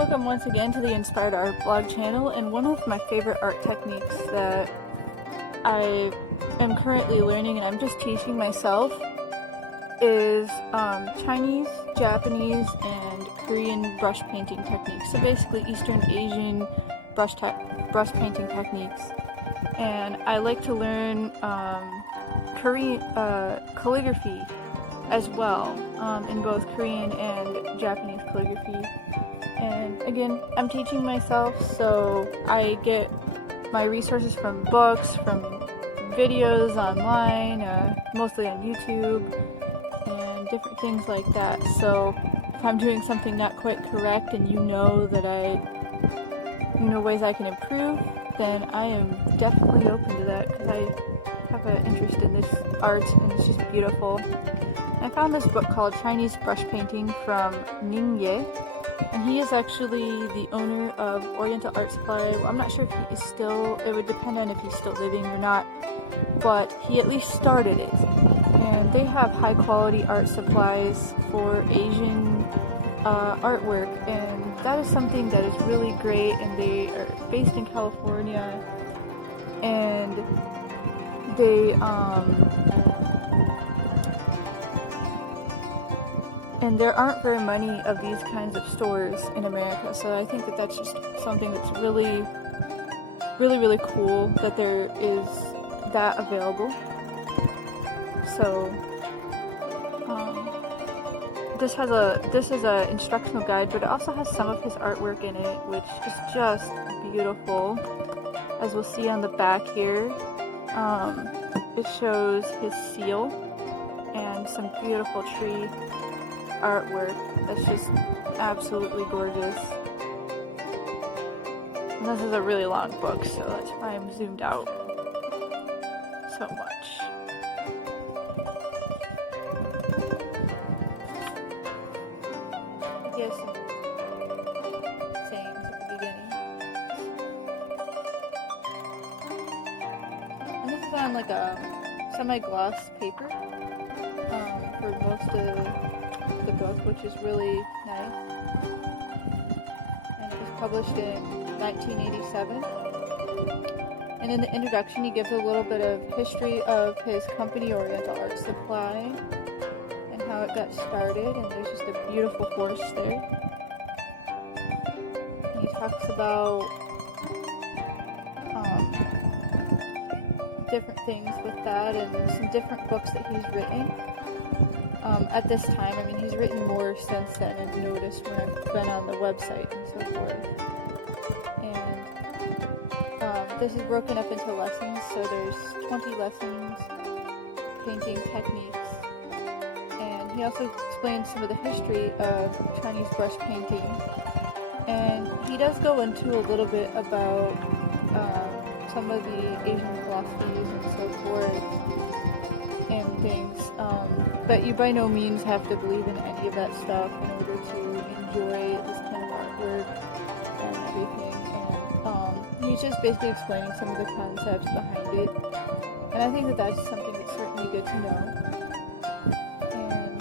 welcome once again to the Inspired Art blog channel, and one of my favorite art techniques that I am currently learning and I'm just teaching myself is Chinese, Japanese, and Korean brush painting techniques. So basically Eastern Asian brush painting techniques. And I like to learn Korean calligraphy as well, in both Korean and Japanese calligraphy. And again, I'm teaching myself, so I get my resources from books, from videos online, mostly on YouTube, and different things like that. So if I'm doing something not quite correct and you know that ways I can improve, then I am definitely open to that, because I have an interest in this art and it's just beautiful. I found this book called Chinese Brush Painting from Ning Yeh, and he is actually the owner of Oriental Art Supply. Well, I'm not sure if he is still, it would depend on if he's still living or not, but he at least started it. And they have high quality art supplies for Asian artwork, and that is something that is really great. And they are based in California, and they and there aren't very many of these kinds of stores in America, so I think that that's just something that's really, really, really cool that there is that available. So this is a instructional guide, but it also has some of his artwork in it, which is just beautiful. As we'll see on the back here, it shows his seal and some beautiful tree artwork that's just absolutely gorgeous. And this is a really long book, so that's why I'm zoomed out so much. He has some sayings at the beginning. And this is on like a semi-gloss paper for most of the book, which is really nice. And it was published in 1987. And in the introduction he gives a little bit of history of his company, Oriental Art Supply, and how it got started, and there's just a beautiful horse there. And he talks about different things with that, and some different books that he's written. At this time, I mean, he's written more since then, and noticed when I've been on the website and so forth. And this is broken up into lessons, so there's 20 lessons, painting techniques, and he also explains some of the history of Chinese brush painting. And he does go into a little bit about some of the Asian philosophies and so forth and things, but you by no means have to believe in any of that stuff in order to enjoy this kind of artwork and everything. And he's just basically explaining some of the concepts behind it, and I think that that's something that's certainly good to know. And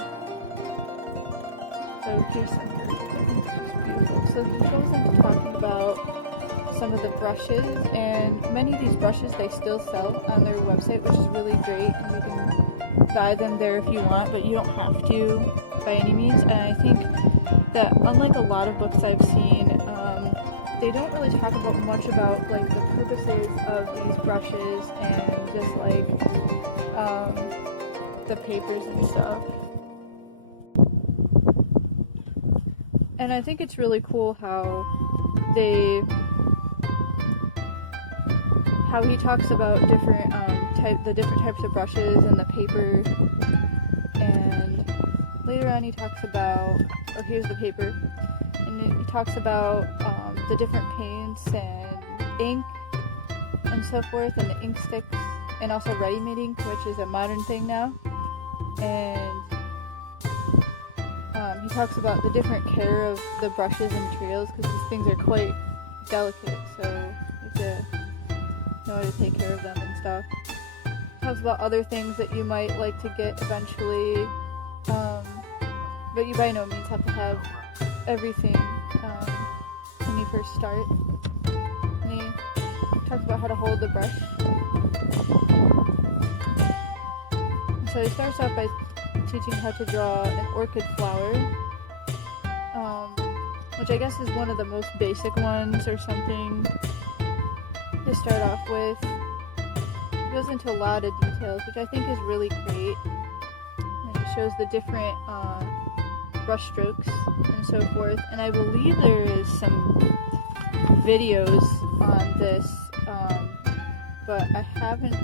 so here's some words. I think it's just beautiful. So he goes into talking about some of the brushes, and many of these brushes they still sell on their website, which is really great, and you can buy them there if you want, but you don't have to by any means. And I think that unlike a lot of books I've seen, they don't really talk about much about like the purposes of these brushes and just like the papers and stuff. And I think it's really cool how he talks about different the different types of brushes and the paper. And later on he talks about, oh, here's the paper, and he talks about the different paints and ink and so forth, and the ink sticks, and also ready-made ink, which is a modern thing now. And he talks about the different care of the brushes and materials, because these things are quite delicate, so you have to know how to take care of them and stuff. Talks about other things that you might like to get eventually, but you by no means have to have everything. you first start. And he talks about how to hold the brush. So he starts off by teaching how to draw an orchid flower, which I guess is one of the most basic ones or something to start off with. He goes into a lot of details, which I think is really great. And it shows the different brush strokes and so forth. And I believe there is some videos on this, but I haven't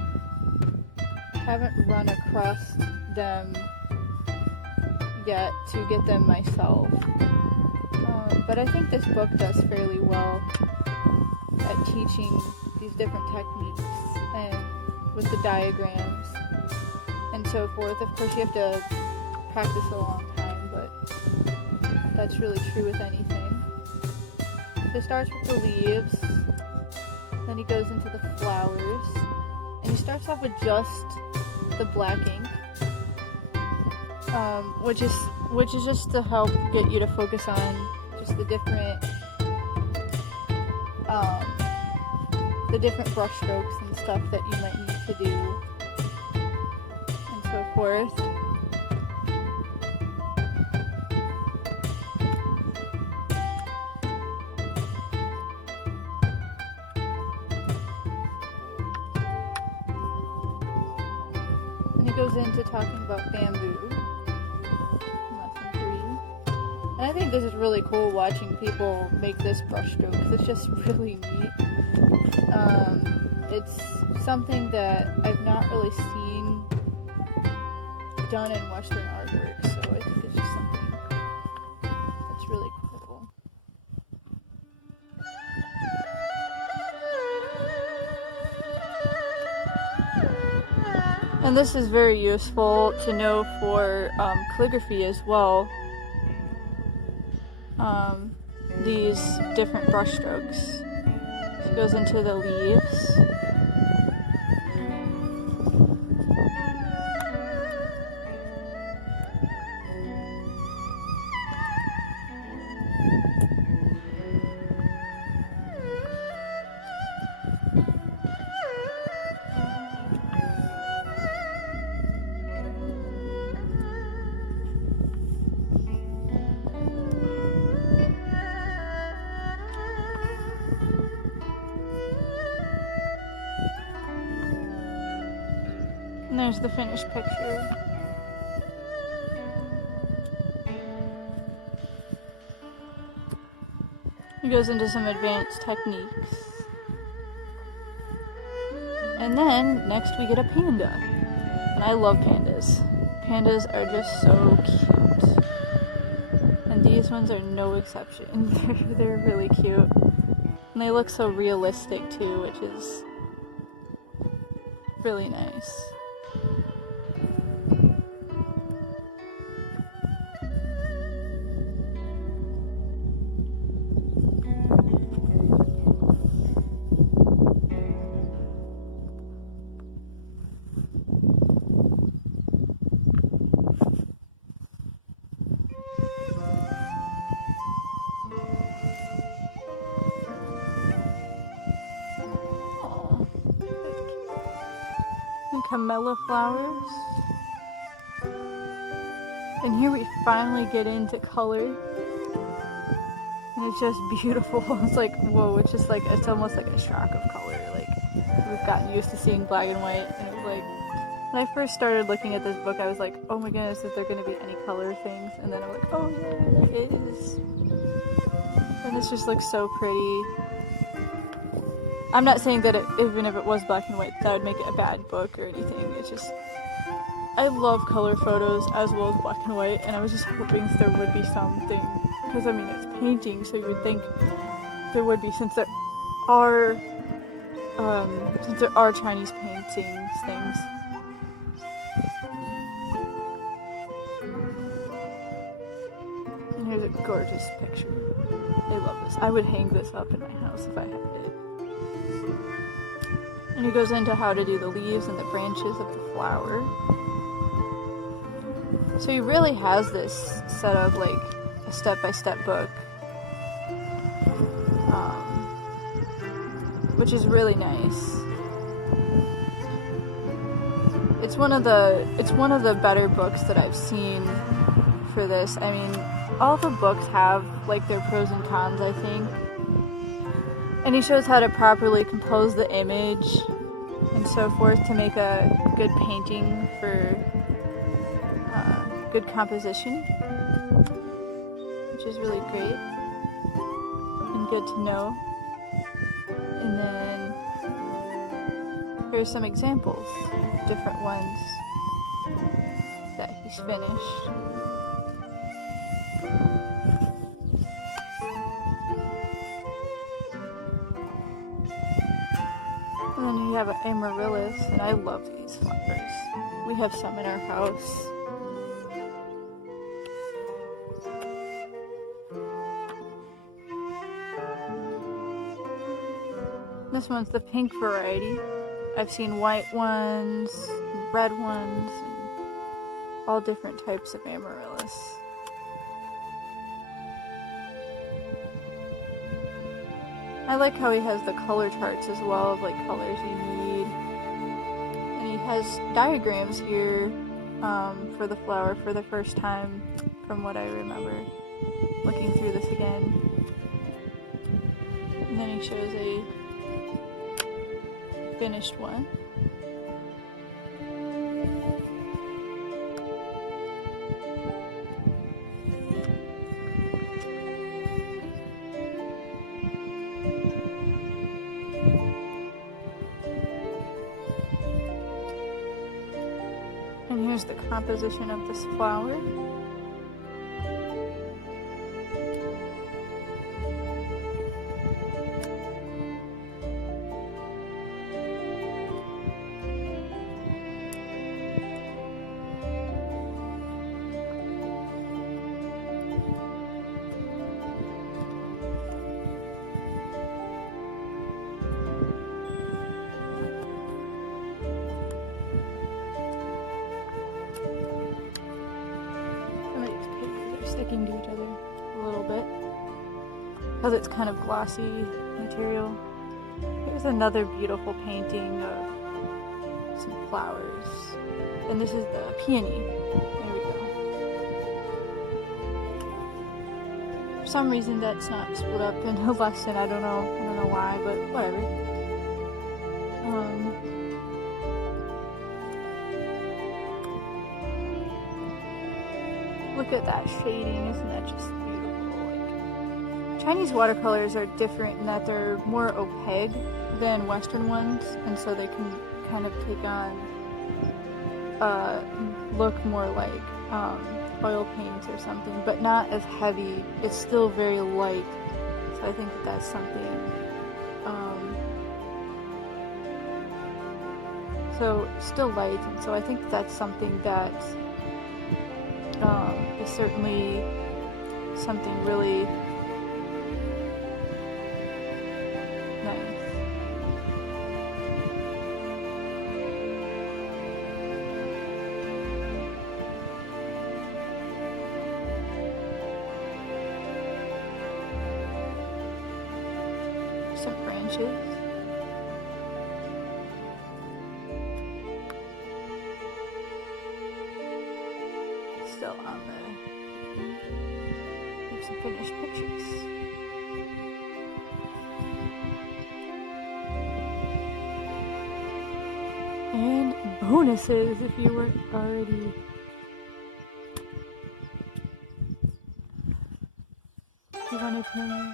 run across them yet to get them myself. But I think this book does fairly well at teaching these different techniques and with the diagrams and so forth. Of course, you have to practice a long time, but that's really true with anything. So it starts with the leaves, then he goes into the flowers, and he starts off with just the black ink, which is just to help get you to focus on just the different brush strokes and stuff that you might need to do and so forth. And it goes into talking about bamboo. Lesson 3. And I think this is really cool watching people make this brush stroke because it's just really neat. It's something that I've not really seen done in Western artwork, so I think it's just something that's really cool. And this is very useful to know for calligraphy as well. These different brush strokes. So it goes into the leaves. And there's the finished picture. He goes into some advanced techniques. And then, next we get a panda. And I love pandas. Pandas are just so cute. And these ones are no exception. They're really cute. And they look so realistic too, which is really nice. Camellia flowers. And here we finally get into color. And it's just beautiful. It's like, whoa, it's just like, it's almost like a shock of color. Like, we've gotten used to seeing black and white. And it was like, when I first started looking at this book, I was like, oh my goodness, is there going to be any color things? And then I'm like, oh yeah, there is. And this just looks so pretty. I'm not saying that even if it was black and white, that would make it a bad book or anything. It's just, I love color photos as well as black and white, and I was just hoping there would be something. Because, I mean, it's painting, so you would think there would be, since there are Chinese paintings things. And here's a gorgeous picture. I love this. I would hang this up in my house if I had it. And he goes into how to do the leaves and the branches of the flower. So he really has this set up like a step-by-step book. which is really nice. It's one of the better books that I've seen for this. I mean, all the books have like their pros and cons, I think. And he shows how to properly compose the image and so forth to make a good painting for good composition, which is really great and good to know. And then here's some examples, different ones that he's finished. And then you have an amaryllis, and I love these flowers. We have some in our house. This one's the pink variety. I've seen white ones, red ones, and all different types of amaryllis. I like how he has the color charts as well of like colors you need. And he has diagrams here for the flower for the first time from what I remember looking through this again. And then he shows a finished one. And here's the composition of this flower. Sticking to each other a little bit because it's kind of glossy material. Here's another beautiful painting of some flowers, and this is the peony. There we go. For some reason that's not split up in a lesson. I don't know why, but whatever. Look at that shading, isn't that just beautiful? Like, Chinese watercolors are different in that they're more opaque than Western ones, and so they can kind of take on, look more like oil paints or something, but not as heavy. It's still very light, so I think that that's something. So still light, and so I think that's something that is certainly something really nice. Some branches. Still on there. Here's some finished pictures. And bonuses if you weren't already. You wanted to know.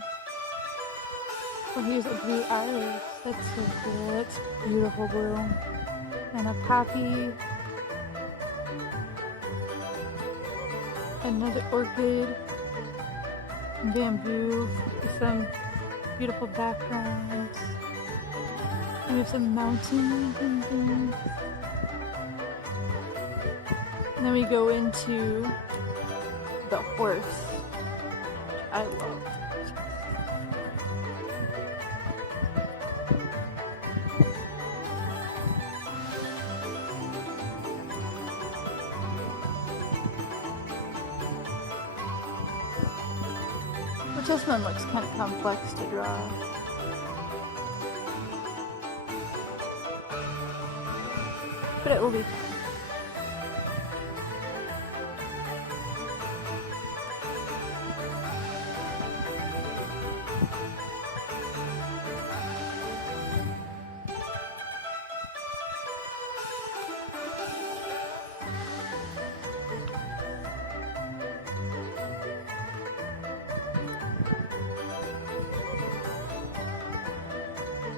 Oh, here's a blue iris. That's so cool. That's beautiful blue. And a poppy. Another orchid, bamboo with some beautiful backgrounds. And we have some mountains and things. And then we go into the horse, which I love. This one looks kind of complex to draw. But it will be fun.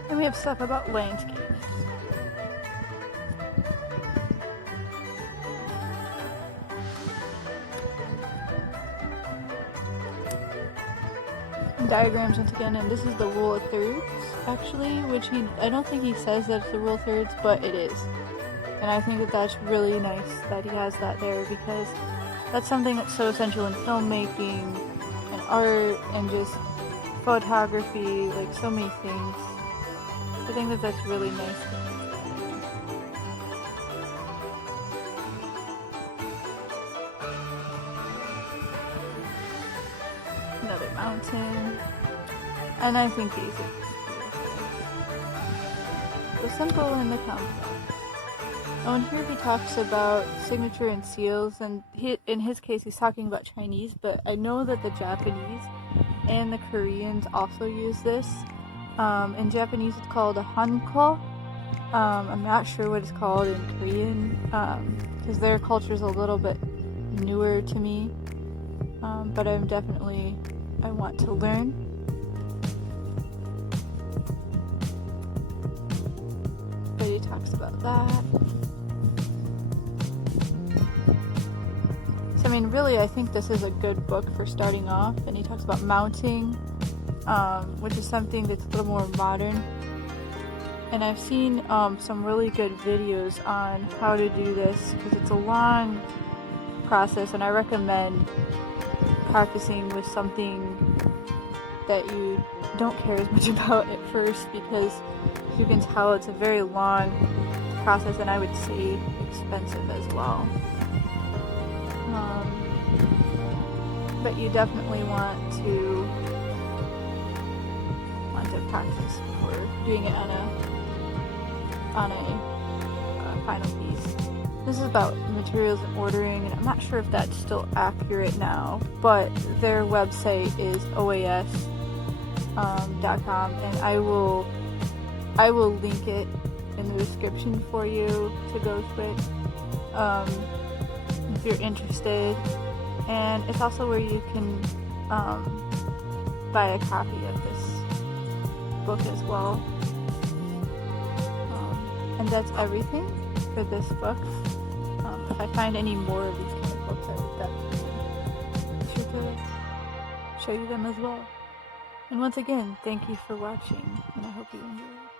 And we have stuff about landscapes. And diagrams once again, and this is the rule of thirds actually, which I don't think he says that it's the rule of thirds, but it is. And I think that that's really nice that he has that there, because that's something that's so essential in filmmaking and art and just photography, like so many things. I think that that's really nice. Another mountain. And I think these are beautiful. The simple and the complex. Oh, and here he talks about signature and seals, and in his case he's talking about Chinese, but I know that the Japanese and the Koreans also use this. In Japanese it's called a hanko. I'm not sure what it's called in Korean, because their culture is a little bit newer to me, but I want to learn. But he talks about that. So I mean, really, I think this is a good book for starting off, and he talks about mounting, which is something that's a little more modern. And I've seen some really good videos on how to do this, because it's a long process, and I recommend practicing with something that you don't care as much about at first, because you can tell it's a very long process, and I would say expensive as well. But you definitely want to practice before doing it on a final piece. This is about materials and ordering, and I'm not sure if that's still accurate now, but their website is oas.com, and I will link it in the description for you to go to it if you're interested. And it's also where you can buy a copy of this book as well. And that's everything for this book. If I find any more of these kind of books, I would definitely be sure to show you them as well. And once again, thank you for watching, and I hope you enjoyed.